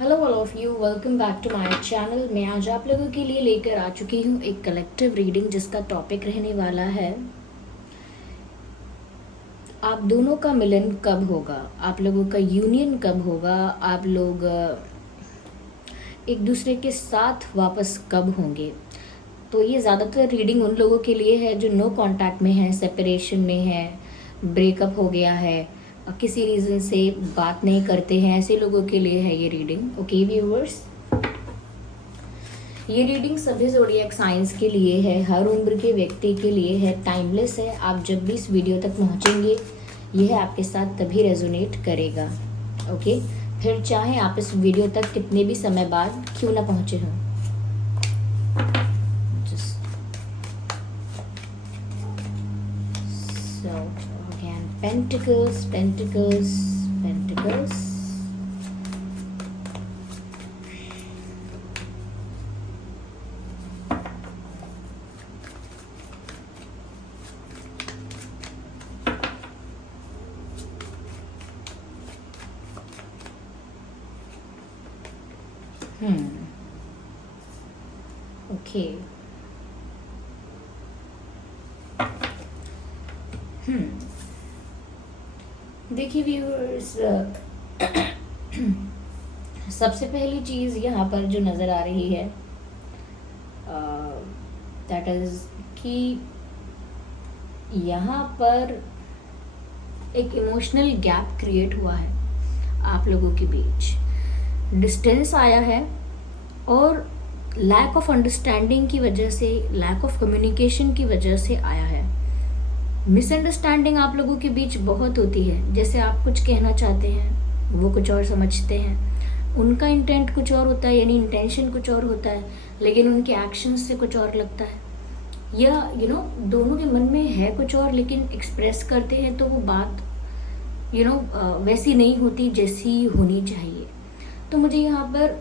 Hello all of you, welcome back to my channel. मैं आज आप लोगों के लिए लेकर आ चुकी हूँ एक कलेक्टिव रीडिंग जिसका टॉपिक रहने वाला है आप दोनों का मिलन कब होगा, आप लोगों का यूनियन कब होगा, आप लोग एक दूसरे के साथ वापस कब होंगे। तो ये ज़्यादातर रीडिंग उन लोगों के लिए है जो नो कांटेक्ट में है, सेपरेशन में है, ब्रेकअप हो गया है, किसी रीज़न से बात नहीं करते हैं, ऐसे लोगों के लिए है ये रीडिंग। ओके व्यूअर्स, ये रीडिंग सभी ज़ोडिएक साइंस के लिए है, हर उम्र के व्यक्ति के लिए है, टाइमलेस है। आप जब भी इस वीडियो तक पहुंचेंगे यह आपके साथ तभी रेजोनेट करेगा। ओके, फिर चाहे आप इस वीडियो तक कितने भी समय बाद क्यों ना पहुंचे हों। So again, Pentacles, Pentacles, Pentacles. Okay. देखिए व्यूअर्स, सबसे पहली चीज़ यहाँ पर जो नज़र आ रही है दैट इज़ कि यहाँ पर एक इमोशनल गैप क्रिएट हुआ है आप लोगों के बीच, डिस्टेंस आया है और लैक ऑफ अंडरस्टैंडिंग की वजह से, लैक ऑफ कम्युनिकेशन की वजह से आया है। मिसअंडरस्टैंडिंग आप लोगों के बीच बहुत होती है, जैसे आप कुछ कहना चाहते हैं वो कुछ और समझते हैं, उनका इंटेंट कुछ और होता है, यानी इंटेंशन कुछ और होता है, लेकिन उनके एक्शंस से कुछ और लगता है, या दोनों के मन में है कुछ और लेकिन एक्सप्रेस करते हैं तो वो बात वैसी नहीं होती जैसी होनी चाहिए। तो मुझे यहाँ पर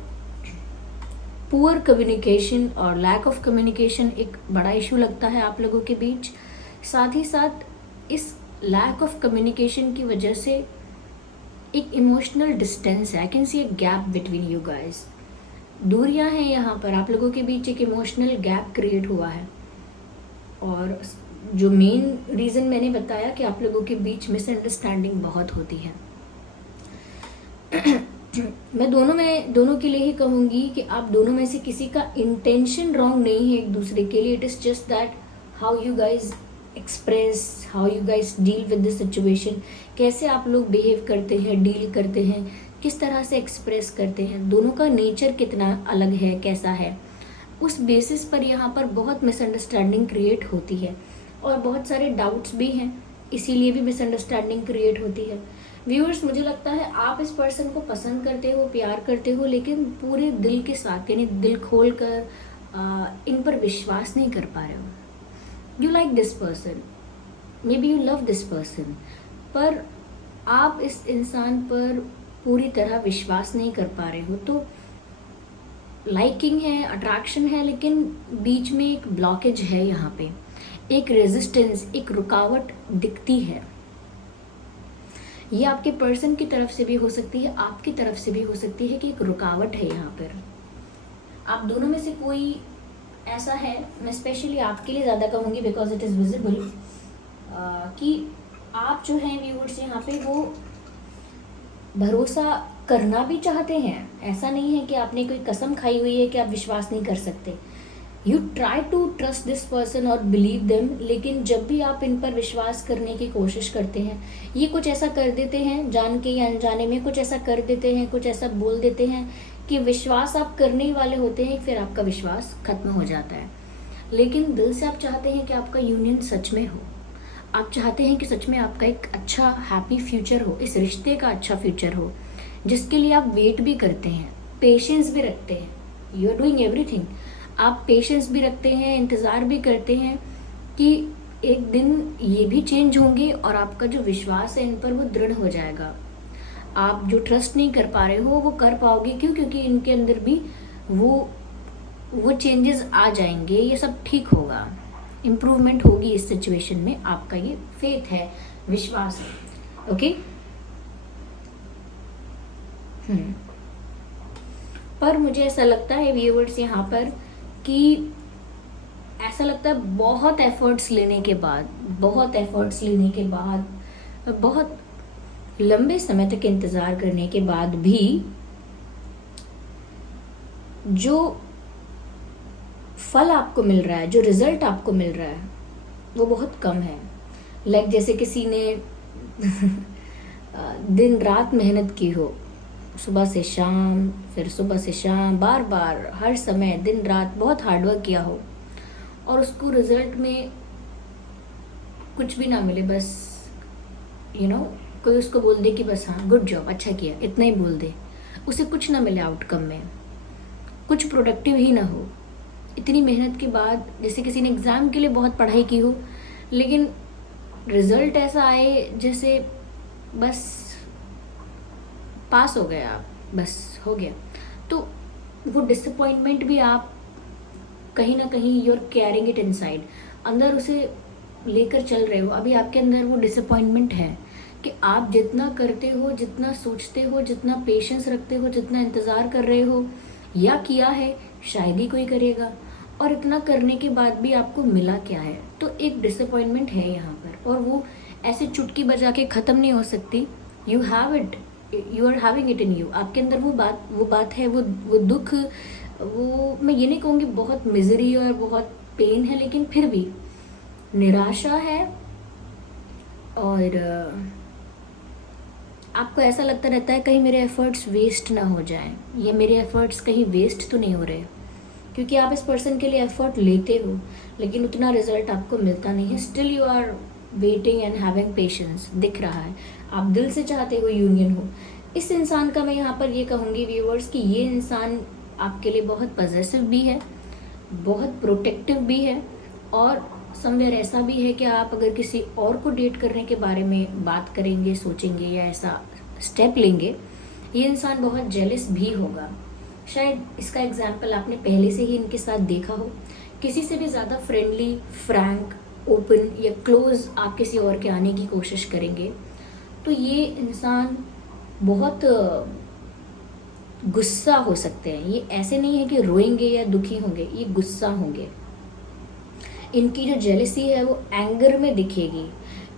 पुअर कम्युनिकेशन और लैक ऑफ कम्युनिकेशन एक बड़ा इशू लगता है आप लोगों के बीच। साथ ही साथ इस लैक ऑफ कम्युनिकेशन की वजह से एक इमोशनल डिस्टेंस है, I can see a gap between you guys. दूरियां हैं यहाँ पर, आप लोगों के बीच एक इमोशनल गैप क्रिएट हुआ है। और जो मेन रीज़न मैंने बताया कि आप लोगों के बीच मिसअंडरस्टैंडिंग बहुत होती है। मैं दोनों के लिए ही कहूँगी कि आप दोनों में से किसी का इंटेंशन रॉन्ग नहीं है एक दूसरे के लिए। It is just that how you guys express, how you guys deal with this situation, कैसे आप लोग बिहेव करते हैं, डील करते हैं, किस तरह से एक्सप्रेस करते हैं, दोनों का नेचर कितना अलग है, कैसा है, उस बेसिस पर यहाँ पर बहुत मिसअंडरस्टैंडिंग क्रिएट होती है और बहुत सारे डाउट्स भी हैं, इसीलिए भी मिसअंडरस्टैंडिंग क्रिएट होती है। व्यूअर्स, मुझे लगता है आप इस पर्सन को पसंद करते हो, प्यार करते हो, लेकिन पूरे दिल के साथ, यानी दिल खोल कर इन पर विश्वास नहीं कर पा रहे हो। You like this person, may be you love this person, पर आप इस इंसान पर पूरी तरह विश्वास नहीं कर पा रहे हो। तो लाइकिंग है, अट्रैक्शन है, लेकिन बीच में एक ब्लॉकेज है, यहाँ पे एक रेजिस्टेंस, एक रुकावट दिखती है। ये आपके पर्सन की तरफ से भी हो सकती है, आपकी तरफ से भी हो सकती है कि एक रुकावट है यहाँ पर। आप दोनों में से कोई ऐसा है, मैं स्पेशली आपके लिए ज़्यादा कहूँगी बिकॉज इट इज़ विजिबल, कि आप जो हैं व्यूअर्स यहाँ पे वो भरोसा करना भी चाहते हैं। ऐसा नहीं है कि आपने कोई कसम खाई हुई है कि आप विश्वास नहीं कर सकते। You try to trust this person और बिलीव देम, लेकिन जब भी आप इन पर विश्वास करने की कोशिश करते हैं ये कुछ ऐसा कर देते हैं, जान के या अनजाने में कुछ ऐसा कर देते हैं, कुछ ऐसा बोल देते हैं कि विश्वास आप करने ही वाले होते हैं, फिर आपका विश्वास खत्म हो जाता है। लेकिन दिल से आप चाहते हैं कि आपका यूनियन सच में हो, आप चाहते हैं कि सच में आपका एक अच्छा हैप्पी फ्यूचर हो, इस रिश्ते का अच्छा फ्यूचर हो, जिसके लिए आप वेट भी करते हैं, पेशेंस भी रखते हैं। यू आर डूइंग एवरीथिंग, आप पेशेंस भी रखते हैं, इंतज़ार भी करते हैं कि एक दिन ये भी चेंज होंगे और आपका जो विश्वास है इन पर वो दृढ़ हो जाएगा। आप जो ट्रस्ट नहीं कर पा रहे हो वो कर पाओगे, क्यों? क्योंकि इनके अंदर भी वो चेंजेस आ जाएंगे, ये सब ठीक होगा, इम्प्रूवमेंट होगी इस सिचुएशन में। आपका ये फेथ है, विश्वास है। ओके, पर मुझे ऐसा लगता है व्यूअर्स यहाँ पर कि ऐसा लगता है बहुत एफर्ट्स लेने के बाद, बहुत लंबे समय तक इंतज़ार करने के बाद भी जो फल आपको मिल रहा है, जो रिजल्ट आपको मिल रहा है, वो बहुत कम है। लाइक जैसे किसी ने दिन रात मेहनत की हो, सुबह से शाम, फिर सुबह से शाम, बार बार हर समय दिन रात बहुत हार्डवर्क किया हो और उसको रिजल्ट में कुछ भी ना मिले, बस कोई उसको बोल दे कि बस हाँ गुड जॉब, अच्छा किया, इतना ही बोल दे, उसे कुछ ना मिले आउटकम में, कुछ प्रोडक्टिव ही ना हो। इतनी मेहनत के बाद, जैसे किसी ने एग्ज़ाम के लिए बहुत पढ़ाई की हो लेकिन रिजल्ट ऐसा आए जैसे बस पास हो गए आप, बस हो गया, तो वो डिसअपॉइंटमेंट भी आप कहीं ना कहीं you are carrying it inside, अंदर उसे लेकर चल रहे हो। अभी आपके अंदर वो डिसअपॉइंटमेंट है कि आप जितना करते हो, जितना सोचते हो, जितना पेशेंस रखते हो, जितना इंतज़ार कर रहे हो या किया है, शायद ही कोई करेगा, और इतना करने के बाद भी आपको मिला क्या है, तो एक डिसअपॉइंटमेंट है यहाँ पर, और वो ऐसे चुटकी बजा के ख़त्म नहीं हो सकती। You have it, you are having it in you, आपके अंदर वो बात है, वो दुख, वो मैं ये नहीं कहूँगी बहुत मिजरी और बहुत पेन है, लेकिन फिर भी निराशा है, और आपको ऐसा लगता रहता है कहीं मेरे एफर्ट्स वेस्ट ना हो जाएं, या मेरे एफर्ट्स कहीं वेस्ट तो नहीं हो रहे, क्योंकि आप इस पर्सन के लिए एफर्ट लेते हो लेकिन उतना रिजल्ट आपको मिलता नहीं है। Still you are waiting and having patience, दिख रहा है आप दिल से चाहते हो यूनियन हो। इस इंसान का मैं यहाँ पर ये कहूँगी व्यूअर्स कि ये इंसान आपके लिए बहुत पॉजिटिव भी है, बहुत प्रोटेक्टिव भी है, और समवेयर ऐसा भी है कि आप अगर किसी और को डेट करने के बारे में बात करेंगे, सोचेंगे या ऐसा स्टेप लेंगे, ये इंसान बहुत जेलस भी होगा। शायद इसका एग्जाम्पल आपने पहले से ही इनके साथ देखा हो, किसी से भी ज़्यादा फ्रेंडली, फ्रैंक, ओपन या क्लोज आप किसी और के आने की कोशिश करेंगे तो ये इंसान बहुत गुस्सा हो सकते हैं। ये ऐसे नहीं है कि रोएंगे या दुखी होंगे, ये गुस्सा होंगे। इनकी जो जेलसी है वो एंगर में दिखेगी।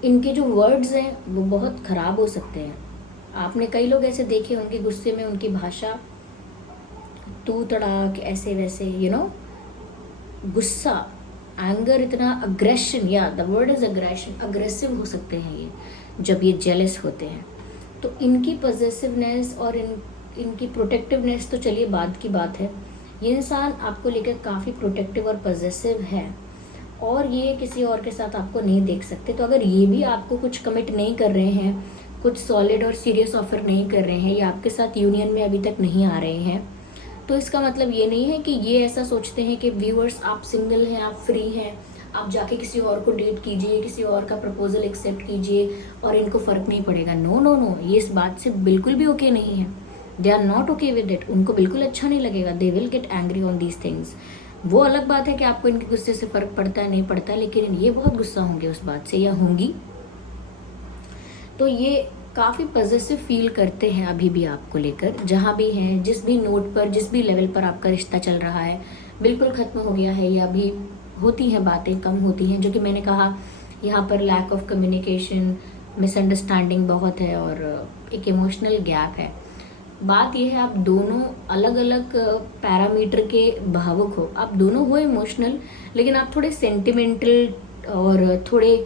इनके जो वर्ड्स हैं वो बहुत ख़राब हो सकते हैं। आपने कई लोग ऐसे देखे होंगे गुस्से में उनकी भाषा तू तड़ाक, ऐसे वैसे, गुस्सा, एंगर, इतना अग्रेशन, या the word is aggression, aggressive हो सकते हैं ये जब ये जेलस होते हैं। तो इनकी पॉजिटिवनेस और इनकी प्रोटेक्टिवनेस तो चलिए बाद की बात है। ये इंसान आपको लेकर काफ़ी प्रोटेक्टिव और पॉजिटिव है, और ये किसी और के साथ आपको नहीं देख सकते। तो अगर ये भी आपको कुछ कमिट नहीं कर रहे हैं, कुछ सॉलिड और सीरियस ऑफर नहीं कर रहे हैं, या आपके साथ यूनियन में अभी तक नहीं आ रहे हैं, तो इसका मतलब ये नहीं है कि ये ऐसा सोचते हैं कि व्यूअर्स आप सिंगल हैं, आप फ्री हैं, आप जाके किसी और को डेट कीजिए, किसी और का प्रपोजल एक्सेप्ट कीजिए और इनको फ़र्क नहीं पड़ेगा। नो नो नो, ये इस बात से बिल्कुल भी ओके नहीं है। They are not okay with it. उनको बिल्कुल अच्छा नहीं लगेगा। They will get angry on these things. वो अलग बात है कि आपको इनके गुस्से से फ़र्क पड़ता है नहीं पड़ता, लेकिन ये बहुत गुस्सा होंगे उस बात से, या होंगी। तो ये काफ़ी पॉजिटिव फील करते हैं अभी भी आपको लेकर, जहाँ भी हैं, जिस भी नोट पर, जिस भी लेवल पर आपका रिश्ता चल रहा है, बिल्कुल ख़त्म हो गया है या अभी होती हैं बातें, कम होती हैं, जो कि मैंने कहा यहाँ पर लैक ऑफ कम्युनिकेशन, मिसअंडरस्टैंडिंग बहुत है और एक इमोशनल गैप है। बात यह है आप दोनों अलग अलग पैरामीटर के भावुक हो, आप दोनों हो इमोशनल, लेकिन आप थोड़े सेंटिमेंटल और थोड़े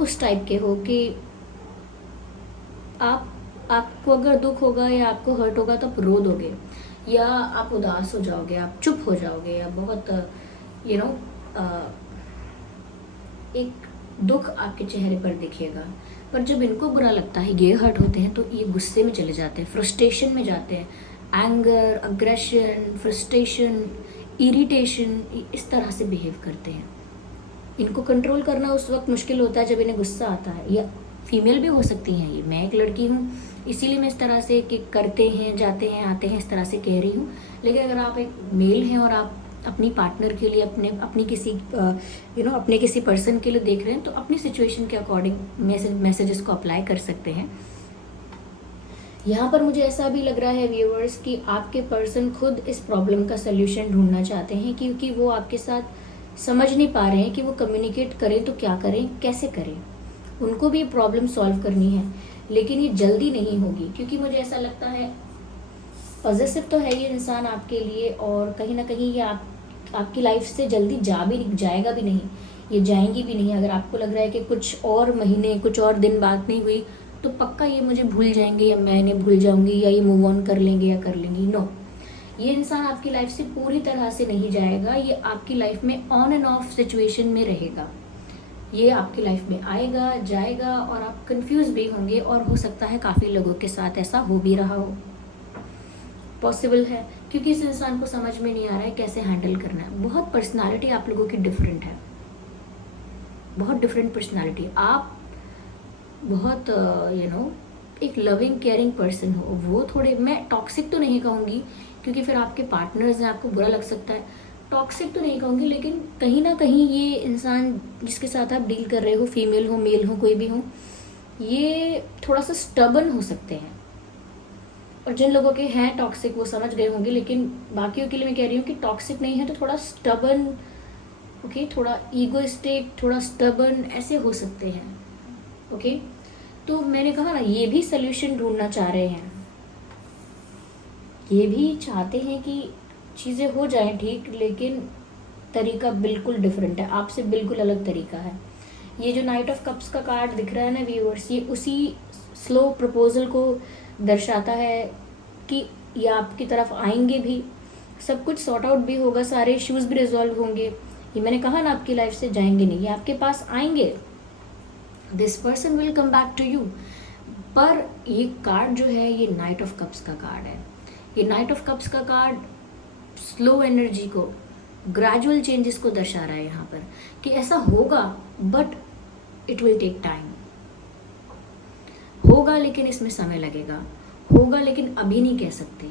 उस टाइप के हो कि आपको अगर दुख होगा या आपको हर्ट होगा तो आप रो दोगे, या आप उदास हो जाओगे, आप चुप हो जाओगे, या बहुत एक दुख आपके चेहरे पर दिखेगा। पर जब इनको बुरा लगता है, ये हर्ट होते हैं, तो ये गुस्से में चले जाते हैं, फ्रस्ट्रेशन में जाते हैं, एंगर, अग्रेशन, फ्रस्ट्रेशन, इरिटेशन, इस तरह से बिहेव करते हैं। इनको कंट्रोल करना उस वक्त मुश्किल होता है जब इन्हें गुस्सा आता है, या फीमेल भी हो सकती हैं ये। मैं एक लड़की हूँ, इसीलिए मैं इस तरह से कि करते हैं, जाते हैं, आते हैं, इस तरह से कह रही हूँ। लेकिन अगर आप एक मेल हैं और आप अपनी पार्टनर के लिए, अपनी किसी पर्सन के लिए देख रहे हैं, तो अपनी सिचुएशन के अकॉर्डिंग मैसेजेस को अप्लाई कर सकते हैं। यहाँ पर मुझे ऐसा भी लग रहा है व्यूअर्स कि आपके पर्सन खुद इस प्रॉब्लम का सल्यूशन ढूंढना चाहते हैं, क्योंकि वो आपके साथ समझ नहीं पा रहे हैं कि वो कम्युनिकेट करें तो क्या करें, कैसे करें। उनको भी प्रॉब्लम सॉल्व करनी है, लेकिन ये जल्दी नहीं होगी, क्योंकि मुझे ऐसा लगता है पॉजिटिव तो है ये इंसान आपके लिए, और कहीं ना कहीं ये आपकी लाइफ से जल्दी जाएगा भी नहीं, ये जाएंगी भी नहीं। अगर आपको लग रहा है कि कुछ और महीने, कुछ और दिन बात नहीं हुई तो पक्का ये मुझे भूल जाएंगे, या मैं इन्हें भूल जाऊंगी, या ये मूव ऑन कर लेंगे या कर लेंगी, नो। ये इंसान आपकी लाइफ से पूरी तरह से नहीं जाएगा, ये आपकी लाइफ में ऑन एंड ऑफ सिचुएशन में रहेगा। ये आपकी लाइफ में आएगा, जाएगा, और आप कंफ्यूज भी होंगे, और हो सकता है काफ़ी लोगों के साथ ऐसा हो भी रहा हो, पॉसिबल है, क्योंकि इस इंसान को समझ में नहीं आ रहा है कैसे हैंडल करना है। बहुत पर्सनालिटी आप लोगों की डिफरेंट है, बहुत डिफरेंट पर्सनालिटी। आप बहुत एक लविंग केयरिंग पर्सन हो, वो थोड़े, मैं टॉक्सिक तो नहीं कहूँगी क्योंकि फिर आपके पार्टनर्स हैं, आपको बुरा लग सकता है, टॉक्सिक तो नहीं कहूँगी, लेकिन कहीं ना कहीं ये इंसान जिसके साथ आप डील कर रहे हो, फीमेल हो मेल हो कोई भी हो, ये थोड़ा सा स्टबन हो सकते हैं। और जिन लोगों के हैं टॉक्सिक वो समझ गए होंगे, लेकिन बाकियों के लिए मैं कह रही हूँ कि टॉक्सिक नहीं है तो थोड़ा स्टबन, ओके, थोड़ा ईगोइस्टिक, थोड़ा स्टबन, ऐसे हो सकते हैं, ओके। तो मैंने कहा ना, ये भी सल्यूशन ढूंढना चाह रहे हैं, ये भी चाहते हैं कि चीज़ें हो जाएं ठीक, लेकिन तरीका बिल्कुल डिफरेंट है, आपसे बिल्कुल अलग तरीका है। ये जो नाइट ऑफ कप्स का कार्ड दिख रहा है ना व्यूअर्स, ये उसी स्लो प्रपोजल को दर्शाता है कि ये आपकी तरफ आएंगे भी, सब कुछ सॉर्ट आउट भी होगा, सारे इश्यूज भी रिजॉल्व होंगे। ये मैंने कहा ना, आपकी लाइफ से जाएंगे नहीं, ये आपके पास आएंगे, this person will come back to you. पर ये कार्ड जो है, ये नाइट ऑफ कप्स का कार्ड है। ये नाइट ऑफ कप्स का कार्ड स्लो एनर्जी को, ग्रेजुअल चेंजेस को दर्शा रहा है यहाँ पर, कि ऐसा होगा but it will take time. होगा लेकिन इसमें समय लगेगा, होगा लेकिन अभी नहीं कह सकते,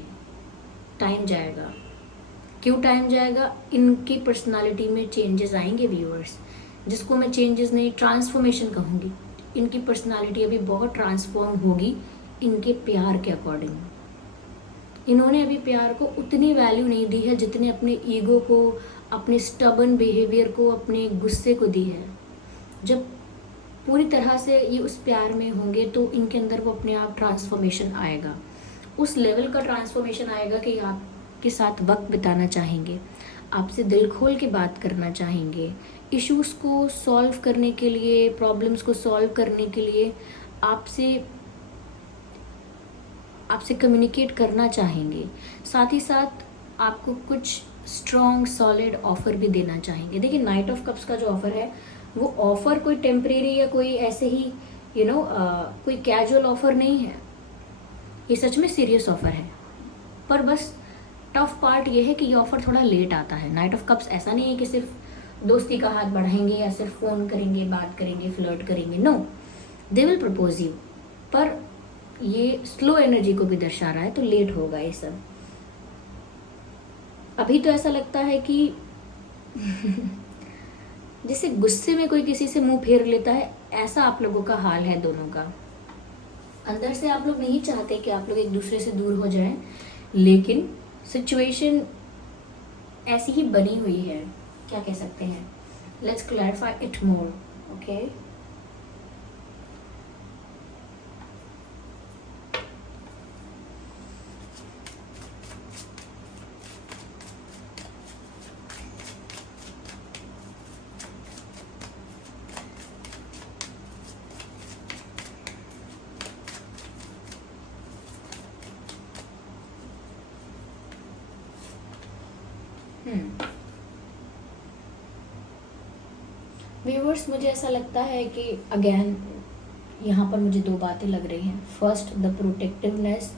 टाइम जाएगा। क्यों टाइम जाएगा? इनकी पर्सनालिटी में चेंजेस आएंगे व्यूअर्स, जिसको मैं चेंजेस नहीं, ट्रांसफॉर्मेशन कहूँगी। इनकी पर्सनालिटी अभी बहुत ट्रांसफॉर्म होगी इनके प्यार के अकॉर्डिंग। इन्होंने अभी प्यार को उतनी वैल्यू नहीं दी है जितने अपने ईगो को, अपने स्टबन बिहेवियर को, अपने गुस्से को दी है। जब पूरी तरह से ये उस प्यार में होंगे तो इनके अंदर वो अपने आप ट्रांसफॉर्मेशन आएगा, उस लेवल का ट्रांसफॉर्मेशन आएगा कि आपके साथ वक्त बिताना चाहेंगे, आपसे दिल खोल के बात करना चाहेंगे, इश्यूज़ को सॉल्व करने के लिए, प्रॉब्लम्स को सॉल्व करने के लिए आपसे कम्युनिकेट करना चाहेंगे, साथ ही साथ आपको कुछ स्ट्रॉन्ग सॉलिड ऑफर भी देना चाहेंगे। देखिए, नाइट ऑफ कप्स का जो ऑफर है, वो ऑफर कोई टेम्परेरी या कोई ऐसे ही कोई कैजुअल ऑफर नहीं है, ये सच में सीरियस ऑफर है। पर बस टफ पार्ट ये है कि ये ऑफर थोड़ा लेट आता है। नाइट ऑफ कप्स ऐसा नहीं है कि सिर्फ दोस्ती का हाथ बढ़ाएंगे या सिर्फ फ़ोन करेंगे, बात करेंगे, फ्लर्ट करेंगे, no, they will propose you. पर ये स्लो एनर्जी को भी दर्शा रहा है, तो लेट होगा ये सब। अभी तो ऐसा लगता है कि जैसे गुस्से में कोई किसी से मुंह फेर लेता है, ऐसा आप लोगों का हाल है दोनों का। अंदर से आप लोग नहीं चाहते कि आप लोग एक दूसरे से दूर हो जाएं, लेकिन सिचुएशन ऐसी ही बनी हुई है, क्या कह सकते हैं। Let's clarify it more, okay. Viewers, मुझे ऐसा लगता है कि अगेन यहाँ पर मुझे दो बातें लग रही हैं। First, the protectiveness,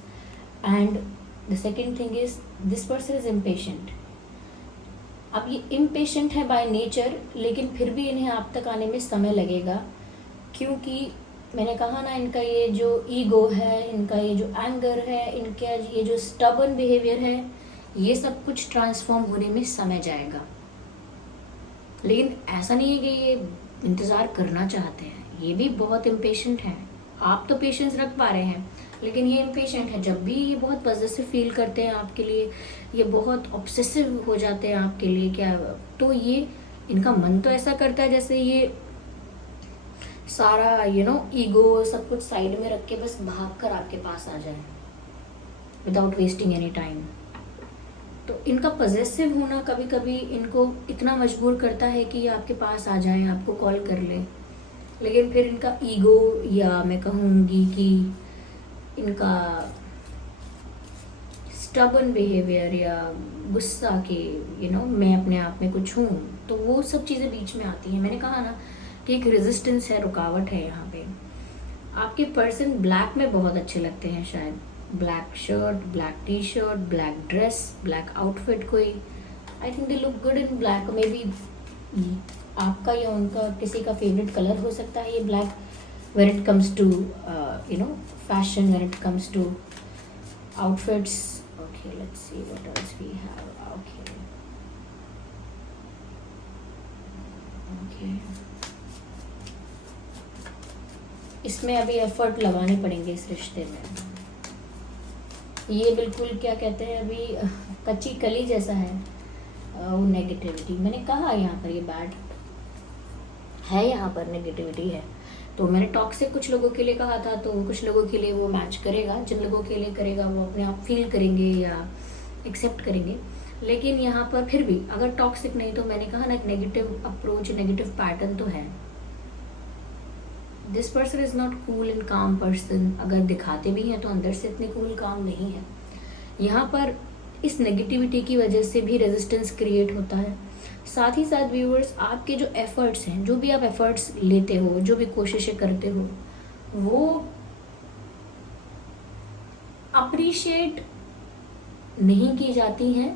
and the second thing is this person is impatient. अब ये इम्पेशेंट है बाय नेचर, लेकिन फिर भी इन्हें आप तक आने में समय लगेगा, क्योंकि मैंने कहा ना, इनका ये जो ईगो है, इनका ये जो एंगर है, इनका ये जो स्टबन बिहेवियर है, ये सब कुछ ट्रांसफॉर्म होने में समय जाएगा। लेकिन ऐसा नहीं है कि ये इंतज़ार करना चाहते हैं, ये भी बहुत इम्पेशेंट हैं, आप तो पेशेंस रख पा रहे हैं, लेकिन ये इम्पेशेंट है। जब भी ये बहुत पॉजिटिव फील करते हैं आपके लिए, ये बहुत ऑब्सेसिव हो जाते हैं आपके लिए क्या, तो ये इनका मन तो ऐसा करता है जैसे ये सारा ईगो सब कुछ साइड में रख के बस भाग कर आपके पास आ जाए विदाउट वेस्टिंग एनी टाइम। तो इनका पॉजेसिव होना कभी कभी इनको इतना मजबूर करता है कि ये आपके पास आ जाएं, आपको कॉल कर ले, लेकिन फिर इनका ईगो, या मैं कहूँगी कि इनका स्टबन बिहेवियर या गुस्सा के मैं अपने आप में कुछ हूँ, तो वो सब चीज़ें बीच में आती हैं। मैंने कहा ना कि एक रेजिस्टेंस है, रुकावट है यहाँ पे। आपके पर्सन ब्लैक में बहुत अच्छे लगते हैं शायद, black shirt, black T shirt, black dress, black outfit, कोई I think they look good in black. May be आपका या उनका किसी का फेवरेट कलर हो सकता है ये black, when it comes to fashion, when it comes to outfits. Okay, let's see what else we have. Okay, इसमें अभी एफर्ट लगाने पड़ेंगे इस रिश्ते में। ये बिल्कुल क्या कहते हैं अभी कच्ची कली जैसा है, वो नेगेटिविटी। मैंने कहा यहाँ पर ये बैड है, यहाँ पर नेगेटिविटी है। तो मैंने टॉक्सिक कुछ लोगों के लिए कहा था, तो कुछ लोगों के लिए वो मैच करेगा, जिन लोगों के लिए करेगा वो अपने आप फील करेंगे या एक्सेप्ट करेंगे। लेकिन यहाँ पर फिर भी अगर टॉक्सिक नहीं, तो मैंने कहा ना एक नेगेटिव अप्रोच, नेगेटिव पैटर्न तो है। This person is not cool and काम पर्सन। अगर दिखाते भी हैं तो अंदर से इतने कूल काम नहीं है। यहाँ पर इस नेगेटिविटी की वजह से भी रेजिस्टेंस क्रिएट होता है। साथ ही साथ व्यूअर्स, आपके जो एफर्ट्स हैं, जो भी आप एफर्ट्स लेते हो, जो भी कोशिशें करते हो, वो अप्रिशिएट नहीं की जाती हैं।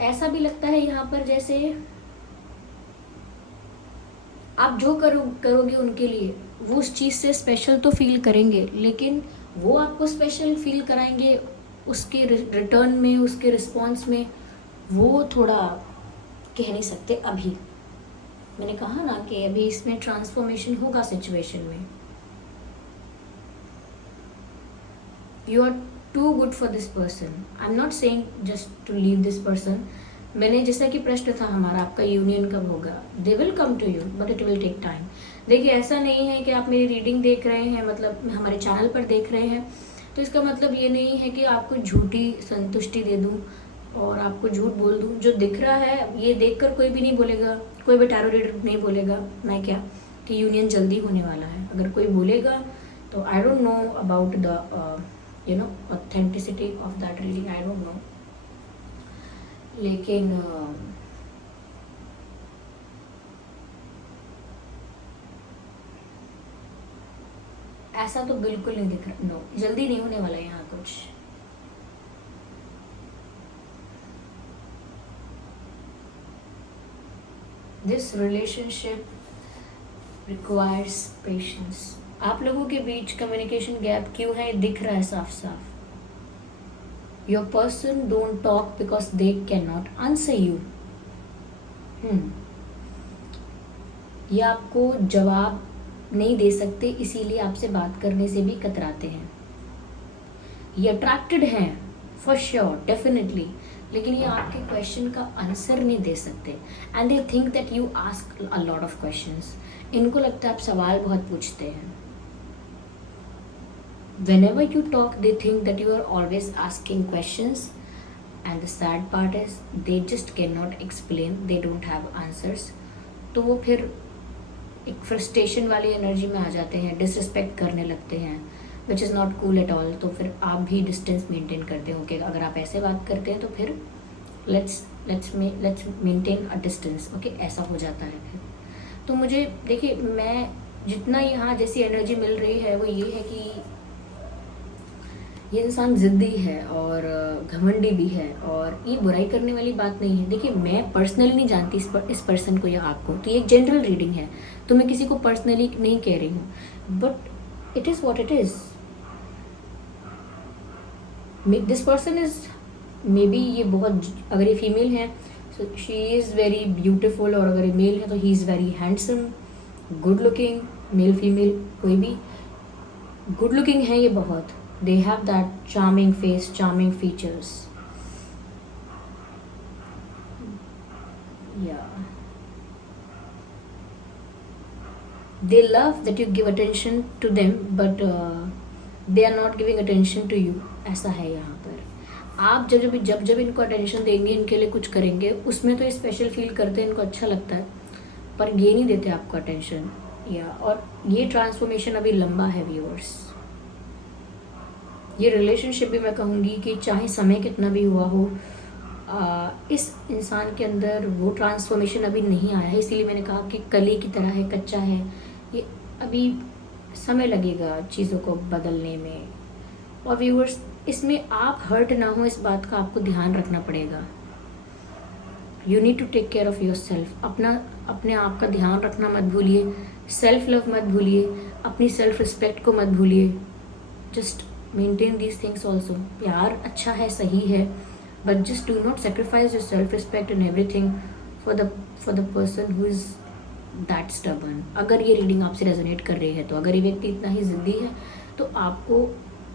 ऐसा भी लगता है यहाँ पर जैसे आप जो करोगे उनके लिए, वो उस चीज़ से स्पेशल तो फील करेंगे, लेकिन वो आपको स्पेशल फील कराएंगे उसके रिटर्न में, उसके रिस्पॉन्स में, वो थोड़ा कह नहीं सकते। अभी मैंने कहा ना कि अभी इसमें ट्रांसफॉर्मेशन होगा सिचुएशन में। You are too good for this person. I am not saying just to leave this person. मैंने जैसा कि प्रश्न था हमारा, आपका यूनियन कब होगा, they will come to you but it will take time. देखिए, ऐसा नहीं है कि आप मेरी रीडिंग देख रहे हैं, मतलब हमारे चैनल पर देख रहे हैं, तो इसका मतलब ये नहीं है कि आपको झूठी संतुष्टि दे दूं और आपको झूठ बोल दूं। जो दिख रहा है ये देखकर कोई भी नहीं बोलेगा, कोई भी टैरो रीडर नहीं बोलेगा मैं क्या कि यूनियन जल्दी होने वाला है। अगर कोई बोलेगा तो आई don't know about the authenticity of that reading, I don't no. लेकिन ऐसा तो बिल्कुल नहीं दिख रहा। नो, जल्दी नहीं होने वाला यहाँ कुछ। This relationship requires patience. आप लोगों के बीच कम्युनिकेशन गैप क्यों है, दिख रहा है साफ साफ। Your person don't talk because they can not answer you. ये आपको जवाब नहीं दे सकते, इसीलिए आपसे बात करने से भी कतराते हैं। ये अट्रैक्टेड हैं फॉर श्योर, डेफिनेटली, लेकिन ये आपके क्वेश्चन का आंसर नहीं दे सकते। And they think that you ask a lot of questions. इनको लगता है आप सवाल बहुत पूछते हैं। Whenever you talk, they think that you are always asking questions, and the sad part is they just cannot explain, they don't have answers. तो वो फिर एक फ्रस्ट्रेशन वाली एनर्जी में आ जाते हैं, डिसरिस्पेक्ट करने लगते हैं, which is not cool at all. तो फिर आप भी डिस्टेंस मेंटेन करते हो कि अगर आप ऐसे बात करते हैं तो फिर let's maintain a distance, okay, ऐसा हो जाता है फिर। तो मुझे देखिए, मैं जितना यहाँ जैसी एनर्जी मिल रही है वो ये है कि ये इंसान ज़िद्दी है और घमंडी भी है, और ये बुराई करने वाली बात नहीं है। देखिए, मैं पर्सनली नहीं जानती इस पर्सन को या आपको, तो ये एक जनरल रीडिंग है, तो मैं किसी को पर्सनली नहीं कह रही हूँ, but it is what it is. This person is may be, ये बहुत, अगर ये फीमेल है so she is very beautiful, और अगर ये मेल है तो he is very handsome, good looking, male female कोई भी गुड लुकिंग है ये बहुत, they have that charming face, charming features. या they love that you give attention to them but they are not giving attention to you, ऐसा है यहाँ पर। आप जब जब इनको अटेंशन देंगे, इनके लिए कुछ करेंगे, उसमें तो ये स्पेशल फील करते हैं, इनको अच्छा लगता है, पर ये नहीं देते आपको अटेंशन। या और ये ट्रांसफॉर्मेशन अभी लंबा है व्यूअर्स। ये रिलेशनशिप भी मैं कहूँगी कि चाहे समय कितना भी हुआ हो, इस इंसान के अंदर वो ट्रांसफॉर्मेशन अभी नहीं आया है। इसीलिए मैंने कहा कि कली की तरह है, कच्चा है, ये अभी समय लगेगा चीज़ों को बदलने में। और व्यूअर्स, इसमें आप हर्ट ना हो, इस बात का आपको ध्यान रखना पड़ेगा। You need to take care of yourself. अपने आप का ध्यान रखना मत भूलिए, सेल्फ लव मत भूलिए, अपनी सेल्फ रिस्पेक्ट को मत भूलिए। Just maintain these things also. प्यार अच्छा है, सही है, but just do not sacrifice your self respect and everything for the person who is that stubborn. अगर ये रीडिंग आपसे रेजोनेट कर रही है तो, अगर ये व्यक्ति इतना ही ज़िद्दी है तो आपको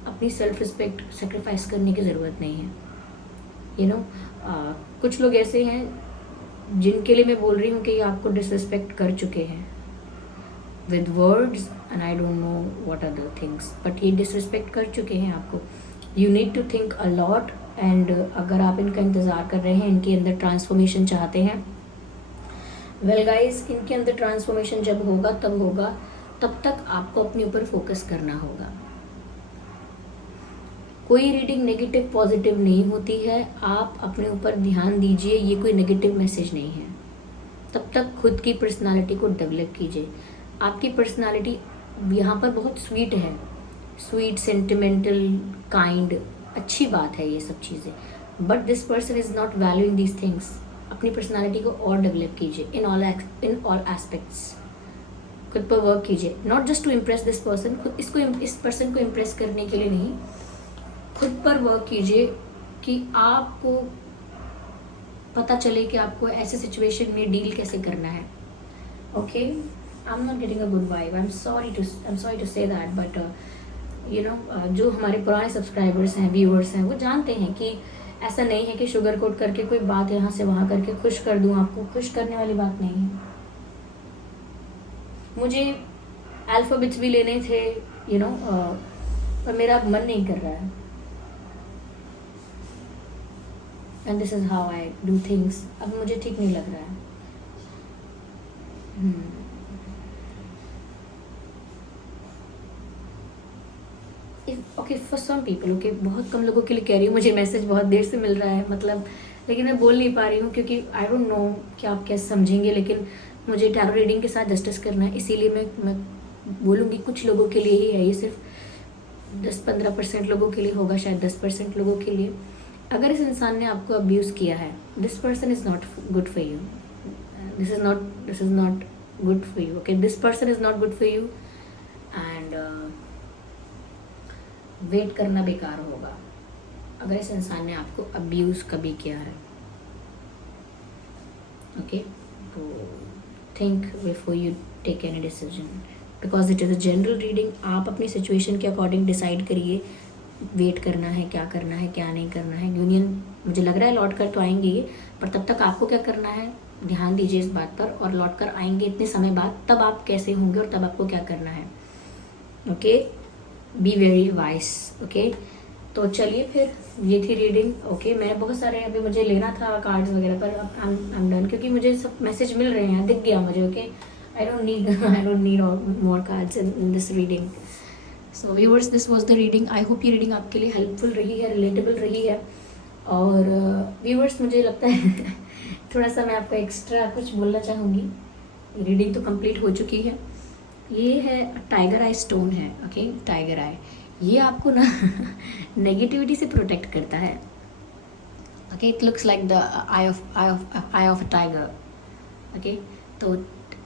अपनी सेल्फ रिस्पेक्ट सेक्रीफाइस करने की ज़रूरत नहीं है। यू नो कुछ लोग ऐसे हैं जिनके लिए मैं बोल रही हूँ कि ये आपको डिसरिस्पेक्ट कर चुके हैं with words and I don't know what other things, but ये डिसरिस्पेक्ट कर चुके हैं आपको। You need to think a lot. And अगर आप इनका इंतज़ार कर रहे हैं, इनके अंदर ट्रांसफॉर्मेशन चाहते हैं, वेल गाइस, इनके अंदर ट्रांसफॉर्मेशन जब होगा तब होगा, तब तक आपको अपने ऊपर फोकस करना होगा। कोई रीडिंग नेगेटिव पॉजिटिव नहीं होती है, आप अपने ऊपर ध्यान दीजिए, ये कोई नेगेटिव मैसेज नहीं है। तब तक खुद की पर्सनालिटी को डेवलप कीजिए। आपकी पर्सनालिटी यहाँ पर बहुत स्वीट है, स्वीट, सेंटिमेंटल, काइंड, अच्छी बात है ये सब चीज़ें, but this person is not valuing these things. अपनी पर्सनालिटी को और डेवलप कीजिए इन ऑल एस्पेक्ट्स। खुद पर वर्क कीजिए, not just to impress this person. इस पर्सन को इम्प्रेस करने के लिए नहीं, खुद पर वर्क कीजिए कि आपको पता चले कि आपको ऐसे सिचुएशन में डील कैसे करना है। Okay, I am not getting a good vibe, I am sorry to say that, but you know जो हमारे पुराने सब्सक्राइबर्स हैं, व्यूअर्स हैं, वो जानते हैं कि ऐसा नहीं है कि शुगर कोट करके कोई बात यहाँ से वहाँ करके खुश कर दूँ आपको। खुश करने वाली बात नहीं है। मुझे अल्फ़ाबेट्स भी लेने थे, यू नो, पर मेरा मन नहीं कर रहा है। And this is how I do things. अब मुझे ठीक नहीं लग रहा है। Okay, for some people, okay, बहुत कम लोगों के लिए कह रही हूँ, मुझे मैसेज बहुत देर से मिल रहा है, मतलब, लेकिन मैं बोल नहीं पा रही हूँ क्योंकि आई डोंट नो कि आप कैसे समझेंगे, लेकिन मुझे टैरो रीडिंग के साथ जस्टिस करना है, इसीलिए मैं बोलूँगी। कुछ लोगों के लिए ही है ये, सिर्फ 10-15% लोगों के लिए होगा, शायद 10% लोगों के लिए। अगर इस इंसान ने आपको अब्यूज़ किया है, this person is not good for you, this is not good for you. Okay, this person is not good for you and wait करना बेकार होगा अगर इस इंसान ने आपको अब्यूज़ कभी किया है। ओके, तो think before you take any decision, because it is a general reading. आप अपनी सिचुएशन के अकॉर्डिंग डिसाइड करिए, वेट करना है, क्या करना है, क्या नहीं करना है। यूनियन मुझे लग रहा है लौट कर तो आएंगे ये, पर तब तक आपको क्या करना है, ध्यान दीजिए इस बात पर। और लौट कर आएंगे इतने समय बाद, तब आप कैसे होंगे और तब आपको क्या करना है। Okay, be very vice. Okay, तो चलिए फिर, ये थी रीडिंग। ओके, मैंने बहुत सारे अभी मुझे लेना था कार्ड्स वगैरह, पर आई एम डन, क्योंकि मुझे सब मैसेज मिल रहे हैं, दिख गया मुझे। Okay, I don't need more cards in this reading. So viewers, this was the reading. I hope ये रीडिंग आपके लिए हेल्पफुल रही है, रिलेटेबल रही है। और व्यूअर्स, मुझे लगता है थोड़ा सा मैं आपको एक्स्ट्रा कुछ बोलना चाहूँगी। रीडिंग तो कंप्लीट हो चुकी है। ये है टाइगर आई स्टोन है। ओके, टाइगर आई, ये आपको ना नेगेटिविटी से प्रोटेक्ट करता है। Okay, it looks like the I of a tiger. Okay, तो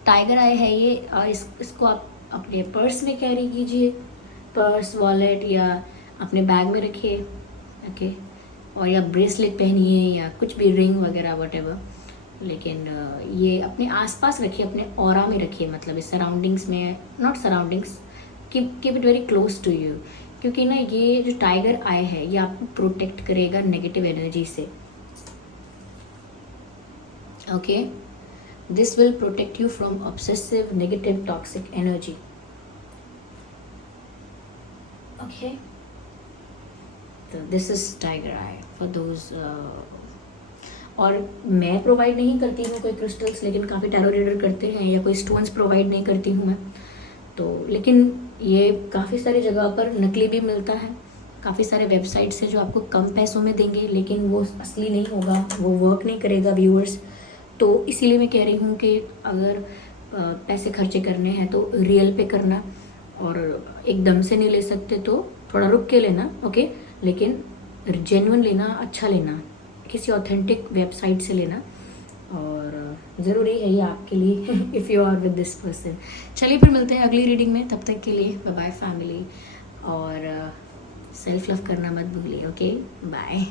टाइगर आई है ये, और इसको आप अपने पर्स में कैरी कीजिए, पर्स, वॉलेट, या अपने बैग में रखिए। ओके, और या ब्रेसलेट पहनिए, या कुछ भी, रिंग वगैरह, वट एवर। लेकिन ये अपने आसपास रखिए, अपने ऑरा में रखिए, मतलब इस सराउंडिंग्स में, not surroundings, keep it very close to you, क्योंकि ना ये जो टाइगर आई है ये आपको प्रोटेक्ट करेगा नेगेटिव एनर्जी से। Okay, this will protect you from obsessive negative toxic energy. Okay, तो this is tiger eye for those. और मैं प्रोवाइड नहीं करती हूँ कोई क्रिस्टल्स, लेकिन काफ़ी टैरो रीडर करते हैं, या कोई स्टोन्स प्रोवाइड नहीं करती हूँ मैं तो। लेकिन ये काफ़ी सारी जगह पर नकली भी मिलता है, काफ़ी सारे वेबसाइट्स हैं जो आपको कम पैसों में देंगे, लेकिन वो असली नहीं होगा, वो वर्क नहीं करेगा व्यूअर्स। तो इसीलिए मैं कह रही हूँ कि अगर पैसे खर्चे करने हैं तो रियल पे करना, और एकदम से नहीं ले सकते तो थोड़ा रुक के लेना, ओके, लेकिन जेन्युइन लेना, अच्छा लेना, किसी ऑथेंटिक वेबसाइट से लेना, और ज़रूरी है ये आपके लिए if you are with this person. चलिए फिर मिलते हैं अगली रीडिंग में, तब तक के लिए बाय बाय फैमिली, और सेल्फ लव करना मत भूलिए। Okay, bye.